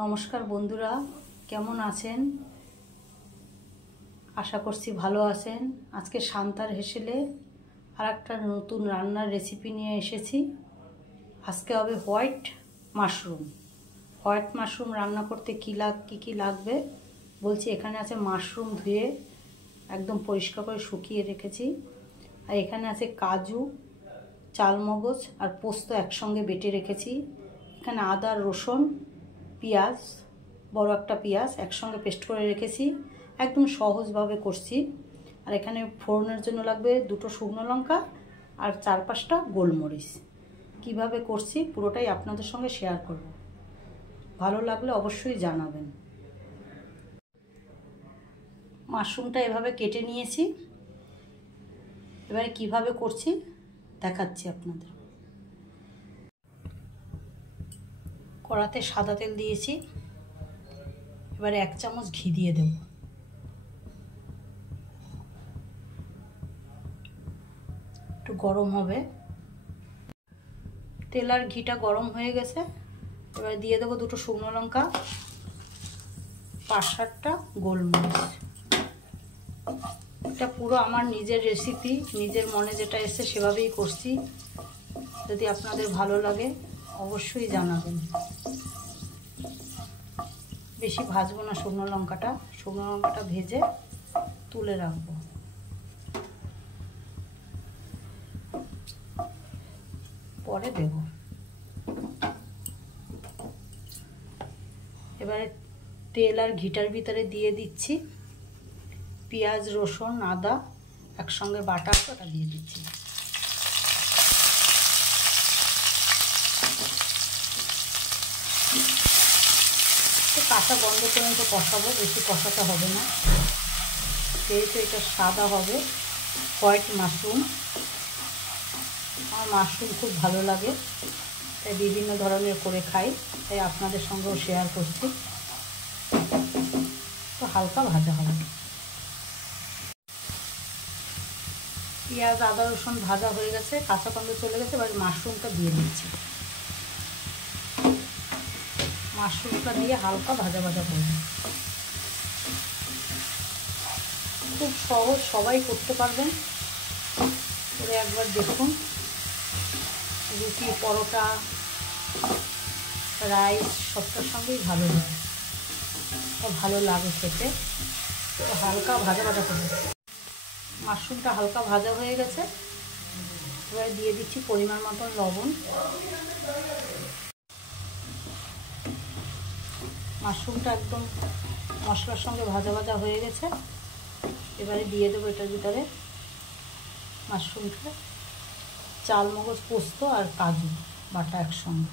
নমস্কার বন্ধুরা, কেমন আছেন? আশা করছি ভালো আছেন। আজকে শান্তার হেসেলে আর একটা নতুন রান্নার রেসিপি নিয়ে এসেছি। আজকে হবে হোয়াইট মাশরুম রান্না করতে কী কী লাগবে বলছি। এখানে আছে মাশরুম, ধুয়ে একদম পরিষ্কার করে শুকিয়ে রেখেছি। আর এখানে আছে কাজু, চালমগজ আর পোস্ত একসঙ্গে বেটে রেখেছি। এখানে আদা, রসুন, পেঁয়াজ, বড় একটা পেঁয়াজ একসঙ্গে পেস্ট করে রেখেছি। একদম সহজভাবে করছি। আর এখানে ফোড়নের জন্য লাগবে 2টো শুকনো লঙ্কা আর 4-5টা গোলমরিচ। কিভাবে করছি পুরোটাই আপনাদের সঙ্গে শেয়ার করব। ভালো লাগলে অবশ্যই জানাবেন। মাশরুমটা এভাবে কেটে নিয়েছি। এবারে কিভাবে করছি দেখাচ্ছি আপনাদের। কড়াতে সাদা তেল দিয়েছি। এবারে 1 চামচ ঘি দিয়ে দেব। একটু গরম হবে। তেল আর ঘিটা গরম হয়ে গেছে। এবারে দিয়ে দেবো 2টো শুকনো লঙ্কা, 5-7টা গোলমরিচ। এটা পুরো আমার নিজের রেসিপি, নিজের মনে যেটা এসে সেভাবেই করছি। যদি আপনাদের ভালো লাগে অবশ্যই জানাবেন। বেশি ভাজবো না শুকনো লঙ্কাটা ভেজে তুলে রাখবো। পরে দেব। এবারে তেল আর ঘিটার ভিতরে দিয়ে দিচ্ছি পেঁয়াজ, রসুন, আদা একসঙ্গে বাটা, ওটা দিয়ে দিচ্ছি। কাঁচা গন্ধ পর্যন্ত কষাবো, বেশি কষাতে হবে না। যেহেতু এটা সাদা হবে, হোয়াইট মাশরুম, আমার মাশরুম খুব ভালো লাগে, তাই বিভিন্ন ধরনের করে খাই, তাই আপনাদের সঙ্গেও শেয়ার করছি। তো হালকা ভাজা হবে। পেঁয়াজ, আদা, রসুন ভাজা হয়ে গেছে, কাঁচা গন্ধ চলে গেছে। এবার মাশরুমটা দিয়ে দিচ্ছি। মাশরুমটা দিয়ে হালকা ভাজা করব। খুব সহজ, সবাই করতে পারবেন। করে একবার দেখুন। রুটি, পরোটা, রাইস সবটার সঙ্গেই ভালো হয়, ভালো লাগে খেতে। তো হালকা ভাজা করব। মাশরুমটা হালকা ভাজা হয়ে গেছে। এবার দিয়ে দিচ্ছি পরিমাণ মতন লবণ। মাশরুমটা একদম মশলার সঙ্গে ভাজা হয়ে গেছে। এবারে দিয়ে দেবো এটার ভিতরে মাশরুমটা, চালমগজ, পোস্ত আর কাজু বাটা একসঙ্গে।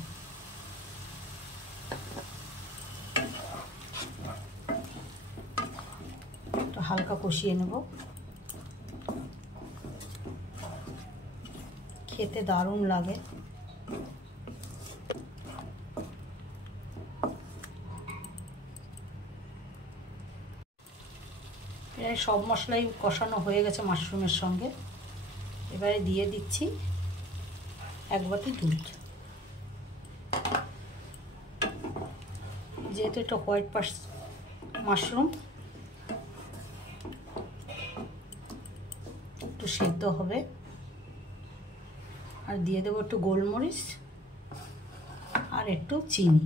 একটু হালকা কষিয়ে নেব। খেতে দারুণ লাগে। প্রায় সব মশলাই কষানো হয়ে গেছে মাশরুমের সঙ্গে। এবারে দিয়ে দিচ্ছি 1 বাটি দুধ। যেহেতু এটা হোয়াইট মাশরুম, একটু সেদ্ধ হবে। আর দিয়ে দেবো একটু গোলমরিচ আর একটু চিনি।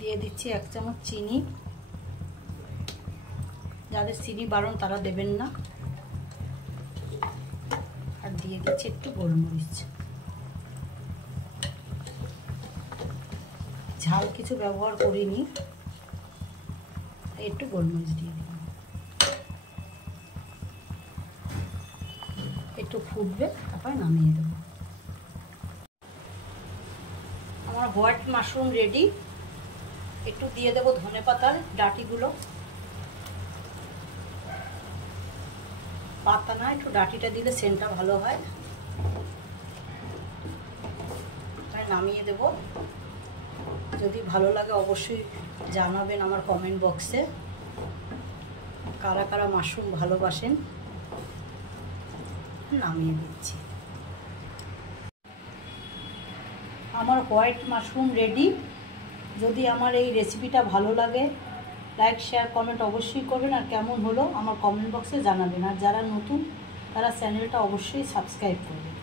দিয়ে দিচ্ছি 1 চামচ চিনি। যাদের চিনি বারণ তারা দেবেন না। আর দিয়ে দিচ্ছি একটু গোলমরিচ। ঝাল কিছু ব্যবহার করিনি, একটু গোলমরিচ দিয়ে দিলাম। একটু ফুটবে, তারপরে নামিয়ে দেবো। আমার হোয়াইট মাশরুম রেডি। একটু দিয়ে দেবো ধনেপাতার ডাঁটিগুলো। পাতা না, একটু ডাঁটিটা দিলে সেন্টটা ভালো হয়। তাই নামিয়ে দেব। যদি ভালো লাগে অবশ্যই জানাবেন আমার কমেন্ট বক্সে। কারা কারা মাশরুম ভালোবাসেন। নামিয়ে দিচ্ছি। আমার হোয়াইট মাশরুম রেডি। যদি আমার এই রেসিপিটা ভালো লাগে, লাইক শেয়ার কমেন্ট অবশ্যই করবেন, আর কেমন হলো আমার কমেন্ট বক্সে জানাবেন। আর যারা নতুন তারা চ্যানেলটা অবশ্যই সাবস্ক্রাইব করবেন।